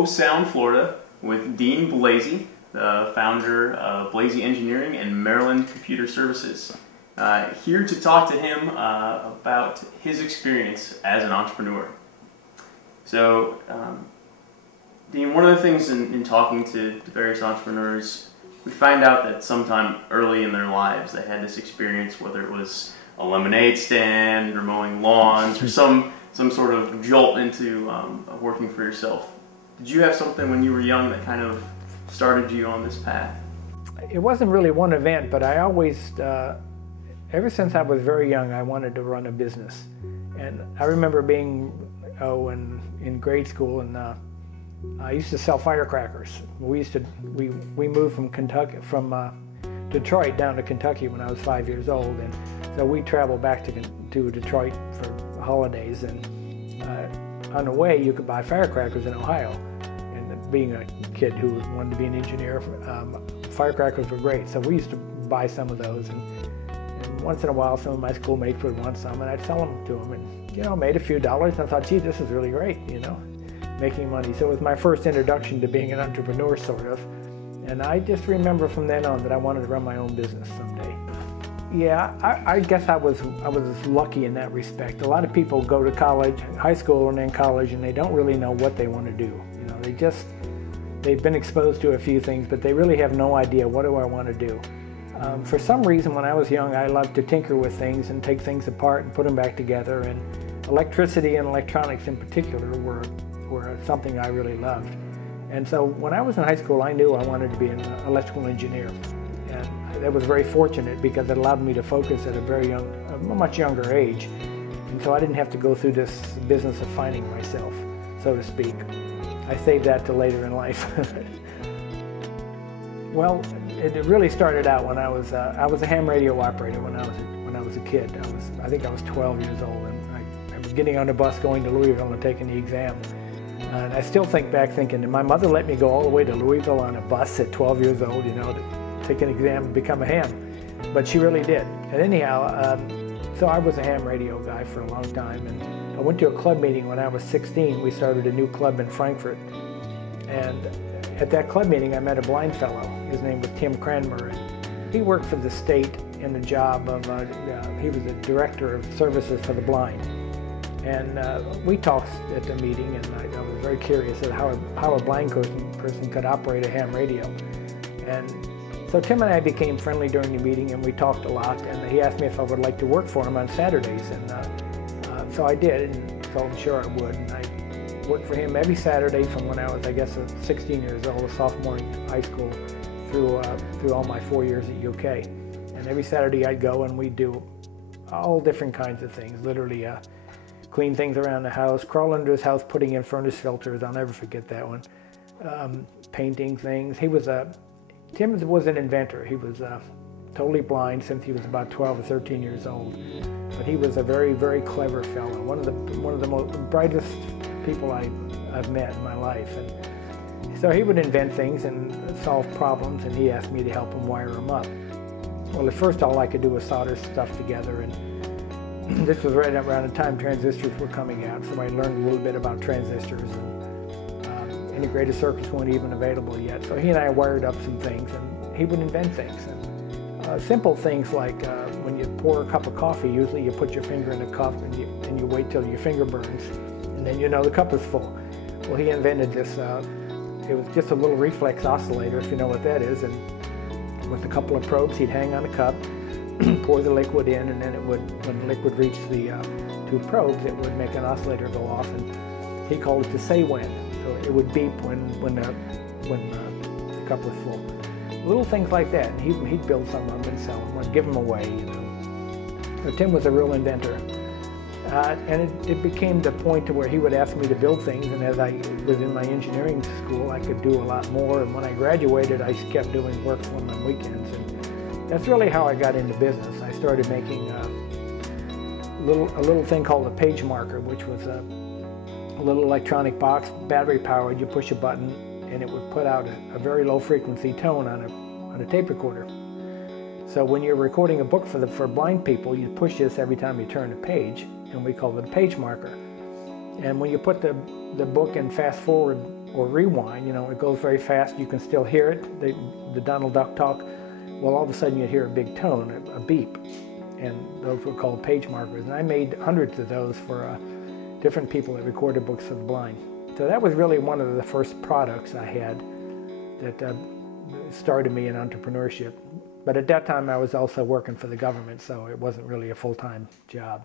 Cove Sound, Florida, with Deane Blazie, the founder of Blazie Engineering and Maryland Computer Services. Here to talk to him about his experience as an entrepreneur. So, Deane, one of the things in talking to various entrepreneurs, we find out that sometime early in their lives they had this experience, whether it was a lemonade stand or mowing lawns or some sort of jolt into working for yourself. Did you have something when you were young that kind of started you on this path? It wasn't really one event, but I always, ever since I was very young, I wanted to run a business. And I remember being in grade school, and I used to sell firecrackers. We moved from Detroit down to Kentucky when I was 5 years old, and so we traveled back to Detroit for holidays. And on the way, you could buy firecrackers in Ohio. And being a kid who wanted to be an engineer, firecrackers were great. So we used to buy some of those, and once in a while, some of my schoolmates would want some, and I'd sell them to them, and made a few dollars. And I thought, gee, this is really great, making money. So it was my first introduction to being an entrepreneur, sort of. And I just remember from then on that I wanted to run my own business someday. Yeah, I guess I was lucky in that respect. A lot of people go to college, high school, and then college, and they don't really know what they want to do. They've been exposed to a few things, but they really have no idea, what do I want to do? For some reason, when I was young, I loved to tinker with things and take things apart and put them back together. And electricity and electronics in particular were something I really loved. And so when I was in high school, I knew I wanted to be an electrical engineer. And that was very fortunate because it allowed me to focus at a much younger age. And so I didn't have to go through this business of finding myself, so to speak. I saved that till later in life. Well, it really started out when I was a ham radio operator when I was a kid. I think I was 12 years old, and I was getting on a bus going to Louisville and taking the exam. And I still think back thinking, did my mother let me go all the way to Louisville on a bus at 12 years old, to take an exam and become a ham? But she really did. And anyhow, so I was a ham radio guy for a long time, and I went to a club meeting when I was 16. We started a new club in Frankfurt. And at that club meeting, I met a blind fellow. His name was Tim Cranmer. And he worked for the state in the job of, he was the director of services for the blind. And we talked at the meeting, and I was very curious at how a blind person could operate a ham radio. And so Tim and I became friendly during the meeting, and we talked a lot, and he asked me if I would like to work for him on Saturdays. And so I did, and told him sure I would. And I worked for him every Saturday from when I was, I guess, 16 years old, a sophomore in high school, through all my 4 years at UK. And every Saturday I'd go, and we'd do all different kinds of things, literally clean things around the house, crawl under his house, putting in furnace filters. I'll never forget that one. Painting things. Tim was an inventor. He was totally blind since he was about 12 or 13 years old. But he was a very, very clever fellow. One of the most brightest people I've met in my life. And so he would invent things and solve problems, and he asked me to help him wire them up. Well, at first all I could do was solder stuff together, and this was right around the time transistors were coming out, so I learned a little bit about transistors, and integrated circuits weren't even available yet. So he and I wired up some things, and he would invent things. And simple things like when you pour a cup of coffee, usually you put your finger in the cup and you wait till your finger burns, and then you know the cup is full. Well, he invented this, it was just a little reflex oscillator, if you know what that is, and with a couple of probes, he'd hang on the cup, pour the liquid in, and then it would, when the liquid reached the two probes, it would make an oscillator go off, and he called it the say when. So it would beep when the cup was full. Little things like that, and he'd build some of them and sell them, or give them away. So Tim was a real inventor, and it became the point to where he would ask me to build things, and as I was in my engineering school, I could do a lot more. And when I graduated, I kept doing work for him on weekends. That's really how I got into business. I started making a little thing called a page marker, which was a little electronic box, battery powered. You push a button, and it would put out a very low frequency tone on a tape recorder. So when you're recording a book for blind people, you push this every time you turn a page, and we call it a page marker. And when you put the book in fast forward or rewind. You know, it goes very fast. You can still hear it, the Donald Duck talk. Well, all of a sudden you hear a big tone, a beep, and those were called page markers. And I made hundreds of those for different people that recorded books for the blind. So that was really one of the first products I had that started me in entrepreneurship. But at that time I was also working for the government, so it wasn't really a full-time job.